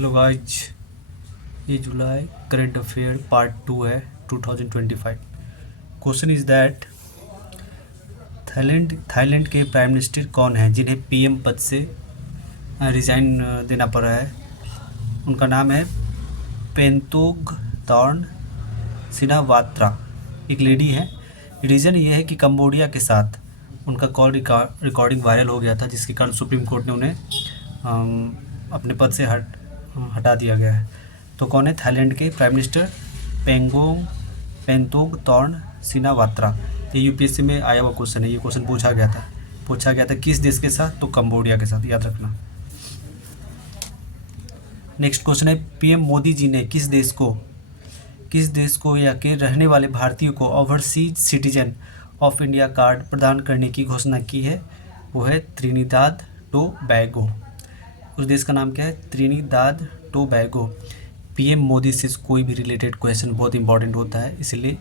Hello guys, ये जुलाई current affair part 2 है 2025। Question is that Thailand के प्राइम मिनिस्टर कौन है जिन्हें पीएम पद से रिज़ाइन देना पड़ा है। उनका नाम है पेंतोगतौर्न सिनावात्रा। एक लेडी है। रीज़न ये है कि कंबोडिया के साथ उनका कॉल रिकॉर्डिंग वायरल हो गया था, जिसके कारण सुप्रीम कोर्ट ने उन्हें अपने पद से हटा दिया गया है। तो कौन है थाईलैंड के प्राइम मिनिस्टर? पेंतोगतौर्न सिनावात्रा। ये यूपीएससी में आया हुआ क्वेश्चन है। ये क्वेश्चन पूछा गया था किस देश के साथ? तो कंबोडिया के साथ, याद रखना। नेक्स्ट क्वेश्चन है, पीएम मोदी जी ने किस देश को या के रहने वाले भारतीयों को overseas citizen of India card प्रदान करने की घोषणा की है? वो है त्रिनिदाद टोबैगो। उस देश का नाम क्या है? Trinidad Tobago. पीएम मोदी से कोई भी रिलेटेड क्वेश्चन बहुत इंपॉर्टेंट होता है, इसलिए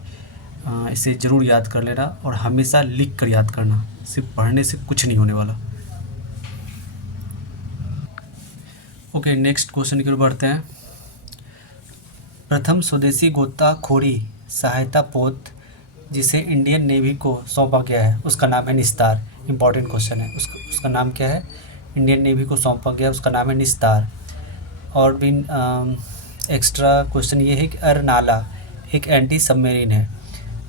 इसे ज़रूर याद कर लेना और हमेशा लिख कर याद करना। सिर्फ पढ़ने से कुछ नहीं होने वाला। ओके, नेक्स्ट क्वेश्चन की ओर बढ़ते हैं। प्रथम स्वदेशी गोताखोरी सहायता पोत जिसे इंडियन नेवी को सौंपा गया है, उसका नाम है निस्तार। इंपॉर्टेंट क्वेश्चन है। उसका नाम क्या है? इंडियन नेवी को सौंपा गया, उसका नाम है निस्तार। और भी एक्स्ट्रा क्वेश्चन ये है कि अरनाला एक एंटी सबमरीन है।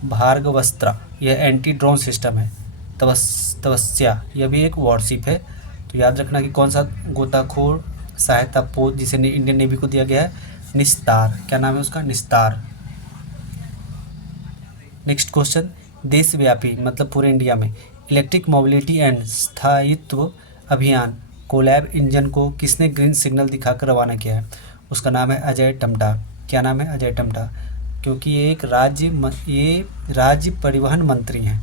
भार्गवस्त्रा यह एंटी ड्रोन सिस्टम है। तपस्या यह भी एक वॉरशिप है। तो याद रखना कि कौन सा गोताखोर सहायता पोत जिसे इंडियन नेवी को दिया गया है? निस्तार। क्या नाम है उसका? निस्तार। नेक्स्ट क्वेश्चन, देशव्यापी मतलब पूरे इंडिया में इलेक्ट्रिक मोबिलिटी एंड स्थायित्व अभियान कोलैब इंजन को किसने ग्रीन सिग्नल दिखाकर रवाना किया है? उसका नाम है अजय टम्टा। क्या नाम है? अजय टम्टा। क्योंकि ये एक राज्य परिवहन मंत्री हैं।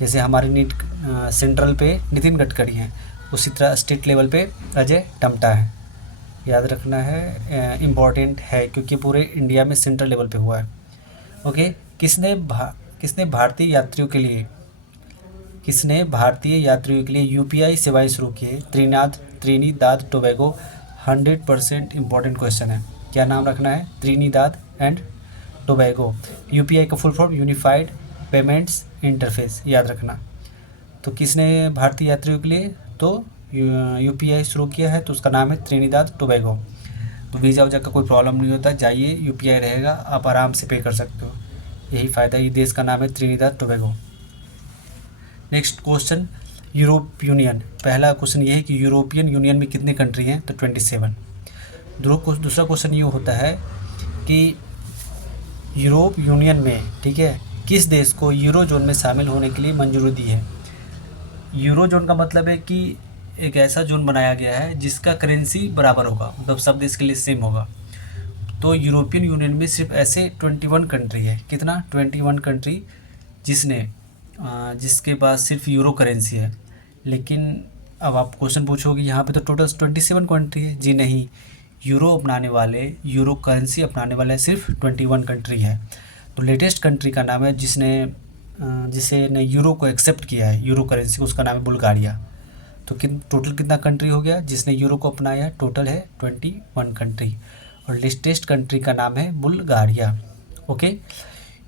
जैसे हमारे सेंट्रल पे नितिन गडकरी हैं, उसी तरह स्टेट लेवल पे अजय टम्टा है। याद रखना है, इम्पॉर्टेंट है क्योंकि पूरे इंडिया में सेंट्रल लेवल पे हुआ है। ओके, किसने भारतीय यात्रियों के लिए यूपीआई सेवाएं शुरू की है? Trinidad Tobago. 100% इम्पॉर्टेंट क्वेश्चन है। क्या नाम रखना है? Trinidad and Tobago. यूपीआई का full form unified payments interface, याद रखना। तो किसने भारतीय यात्रियों के लिए तो यूपीआई शुरू किया है? तो उसका नाम है त्रिनिदाद टोबैगो। तो वीज़ा का कोई प्रॉब्लम नहीं होता, जाइए यूपीआई रहेगा, आप आराम से पे कर सकते हो। यही फ़ायदा। ये देश का नाम है Trinidad Tobago. Next question, Europe union. पहला क्वेश्चन ये है कि यूरोपियन यूनियन में कितने कंट्री हैं? तो 27। दूसरा क्वेश्चन ये होता है कि यूरोप यूनियन में, ठीक है, किस देश को यूरो जोन में शामिल होने के लिए मंजूरी दी है? यूरो जोन का मतलब है कि एक ऐसा जोन बनाया गया है जिसका करेंसी बराबर होगा, मतलब सब देश के लिए सेम होगा। तो यूरोपियन यूनियन में सिर्फ ऐसे 21 कंट्री है। कितना? 21 कंट्री जिसके पास सिर्फ यूरो करेंसी है। लेकिन अब आप क्वेश्चन पूछोगे यहाँ पे तो टोटल 27 कंट्री है। जी नहीं, यूरो करेंसी अपनाने वाले सिर्फ 21 कंट्री है। तो लेटेस्ट कंट्री का नाम है जिसे ने यूरो को एक्सेप्ट किया है, यूरो करेंसी, उसका नाम है बुल्गारिया। तो टोटल कितना कंट्री हो गया जिसने यूरो को अपनाया? टोटल है 21 कंट्री और लेटेस्ट कंट्री का नाम है बुल्गारिया। ओके,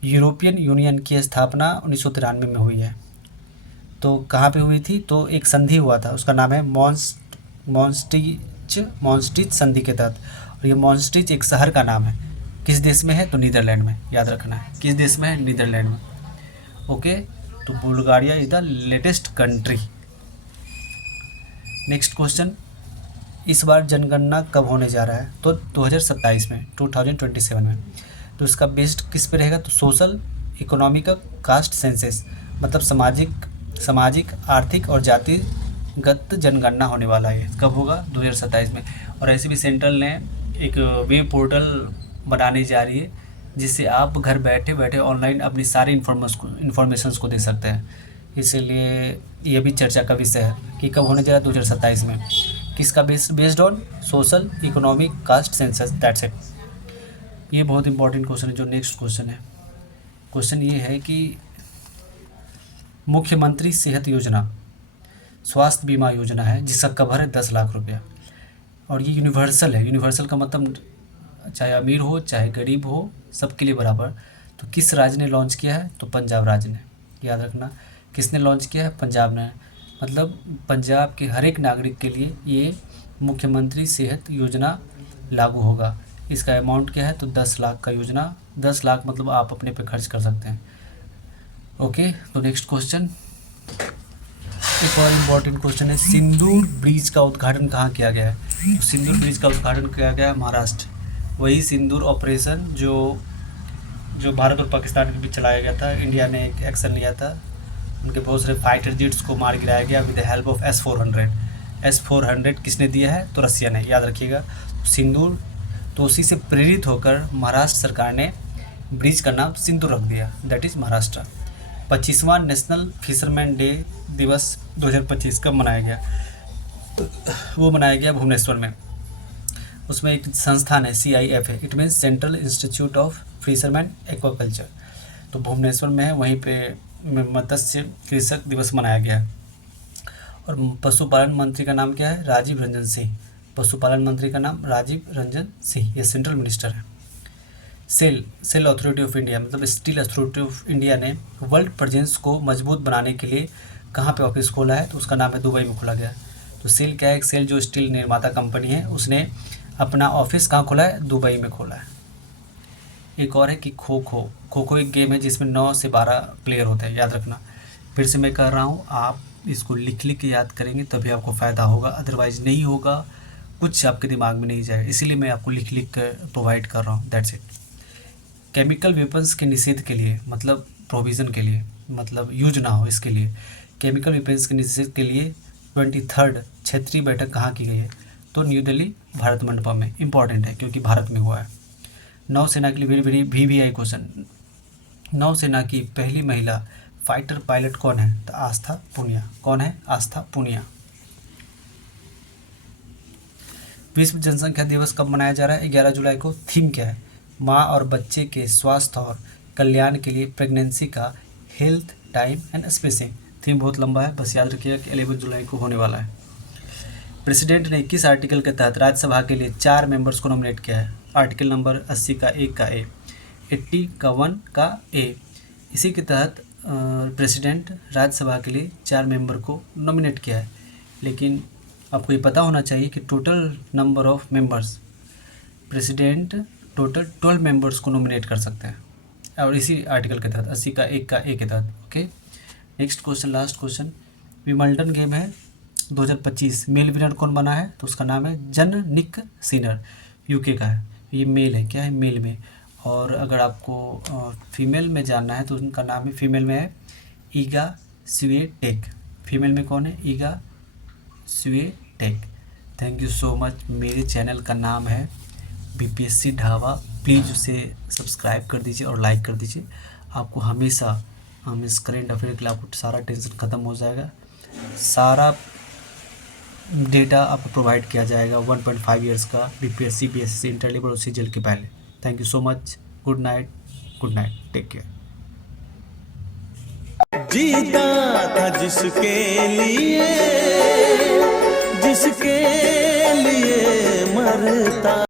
यूरोपियन यूनियन की स्थापना 1993 में हुई है। तो कहाँ पे हुई थी? तो एक संधि हुआ था, उसका नाम है मॉन्स्ट्रिच संधि के तहत। और ये मॉन्स्ट्रिच एक शहर का नाम है। किस देश में है? तो नीदरलैंड में। याद रखना है किस देश में है? नीदरलैंड में। ओके, तो Bulgaria is the latest country. Next question, इस बार जनगणना कब होने जा रहा है? तो 2027 में, 2027 में। तो इसका बेस्ड किस पे रहेगा? तो सोशल इकोनॉमिक कास्ट सेंसस, मतलब सामाजिक आर्थिक और जातिगत जनगणना होने वाला है। कब होगा? 2027 में। और ऐसे भी सेंट्रल ने एक वेब पोर्टल बनाने जा रही है जिससे आप घर बैठे बैठे ऑनलाइन अपनी सारी इन्फॉर्मेशंस को दे सकते हैं। इसीलिए ये भी चर्चा का विषय है कि कब होने जा रहा है? 2027 में। किसका based on social economic caste census, that's it. ये बहुत इंपॉर्टेंट क्वेश्चन है। जो नेक्स्ट क्वेश्चन है, क्वेश्चन ये है कि मुख्यमंत्री सेहत योजना स्वास्थ्य बीमा योजना है जिसका कवर है 10 लाख रुपया। और ये यूनिवर्सल है। यूनिवर्सल का मतलब चाहे अमीर हो चाहे गरीब हो सबके लिए बराबर। तो किस राज्य ने लॉन्च किया है? तो पंजाब राज्य ने, याद रखना। किसने लॉन्च किया है? पंजाब ने। मतलब पंजाब के हर एक नागरिक के लिए ये मुख्यमंत्री सेहत योजना लागू होगा। इसका अमाउंट क्या है? तो 10 लाख का योजना। 10 लाख मतलब आप अपने पे खर्च कर सकते हैं। ओके, तो नेक्स्ट क्वेश्चन, एक और इम्पॉर्टेंट क्वेश्चन है, सिंदूर ब्रिज का उद्घाटन कहाँ किया गया है? तो सिंदूर ब्रिज का उद्घाटन किया गया है महाराष्ट्र। वही सिंदूर ऑपरेशन जो भारत और पाकिस्तान के बीच चलाया गया था। इंडिया ने एक एक्शन लिया था, उनके बहुत सारे फाइटर जेट्स को मार गिराया गया with the help of S-400। S-400 किसने दिया है? तो रसिया ने, याद रखिएगा। सिंदूर, तो उसी से प्रेरित होकर महाराष्ट्र सरकार ने ब्रिज का नाम सिंदूर रख दिया, दैट इज़ महाराष्ट्र। 25वां नेशनल फिशरमैन डे दिवस 2025 कब मनाया गया? तो वो मनाया गया भुवनेश्वर में। उसमें एक संस्थान है CIF है, it means central institute of fisherman aquaculture. तो भुवनेश्वर में है, वहीं पे मत्स्य कृषक दिवस मनाया गया है। और पशुपालन मंत्री का नाम क्या है? राजीव रंजन सिंह। पशुपालन मंत्री का नाम राजीव रंजन सिंह, ये सेंट्रल मिनिस्टर है। सेल अथॉरिटी ऑफ इंडिया मतलब स्टील अथॉरिटी ऑफ इंडिया ने वर्ल्ड प्रेजेंस को मजबूत बनाने के लिए कहाँ पे ऑफिस खोला है? तो उसका नाम है दुबई में खोला गया। तो सेल क्या है? सेल जो स्टील निर्माता कंपनी है उसने अपना ऑफिस कहाँ खोला है? दुबई में खोला है। एक और है कि खो खो एक गेम है जिसमें 9 से 12 प्लेयर होते हैं, याद रखना। फिर से मैं कह रहा हूँ, आप इसको लिख के याद करेंगे तभी आपको फ़ायदा होगा, अदरवाइज़ नहीं होगा, कुछ आपके दिमाग में नहीं जाएगा। इसीलिए मैं आपको लिख कर प्रोवाइड कर रहा हूँ, दैट्स इट। केमिकल वेपन्स के निषेध के लिए मतलब प्रोविज़न के लिए, मतलब यूज ना हो इसके लिए, केमिकल वेपन्स के निषेध के लिए 23rd क्षेत्रीय बैठक कहाँ की गई है? तो न्यू दिल्ली भारत मंडपम में। इंपॉर्टेंट है क्योंकि भारत में हुआ है। नौसेना के लिए वेरी VVI क्वेश्चन, नौसेना की पहली महिला फाइटर पायलट कौन है? तो आस्था पूनिया। कौन है? आस्था पूनिया। विश्व जनसंख्या दिवस कब मनाया जा रहा है? 11 जुलाई को। थीम क्या है? माँ और बच्चे के स्वास्थ्य और कल्याण के लिए प्रेगनेंसी का health, time and spacing. Theme बहुत लंबा है, बस याद रखिएगा कि 11 जुलाई को होने वाला है। प्रेसिडेंट ने किस आर्टिकल के तहत राज्यसभा के लिए 4 मेंबर्स को नॉमिनेट किया है? आर्टिकल नंबर 80 का 1 का ए, 80 का 1 का ए। इसी के तहत प्रेसिडेंट राज्यसभा के लिए 4 मेंबर को नॉमिनेट किया है। लेकिन आपको ये पता होना चाहिए कि total number of members, president total 12 members को नॉमिनेट कर सकते हैं, और इसी आर्टिकल के तहत 80 का 1 का ए के तहत। Okay, next question, last question. Wimbledon game है 2025, मेल विनर कौन बना है? तो उसका नाम है जन निक सिनर, UK का है। ये मेल है, क्या है? मेल में। और अगर आपको फीमेल में जानना है तो उनका नाम है, फीमेल में है ईगा स्वीटेक। फीमेल में कौन है? ईगा स्वीटेक। Thank you so much. मेरे चैनल का नाम है BPSC ढाबा, प्लीज़ उसे सब्सक्राइब कर दीजिए और लाइक कर दीजिए। आपको हमेशा हम इस करेंट अफेयर के लिए आपको सारा टेंशन ख़त्म हो जाएगा, सारा डेटा आपको प्रोवाइड किया जाएगा 1.5 ईयर्स का BPSC BSC इंटर लेवल और CGL के पहले। Thank you so much. Good night, take care. जीता था जिसके लिए मरता।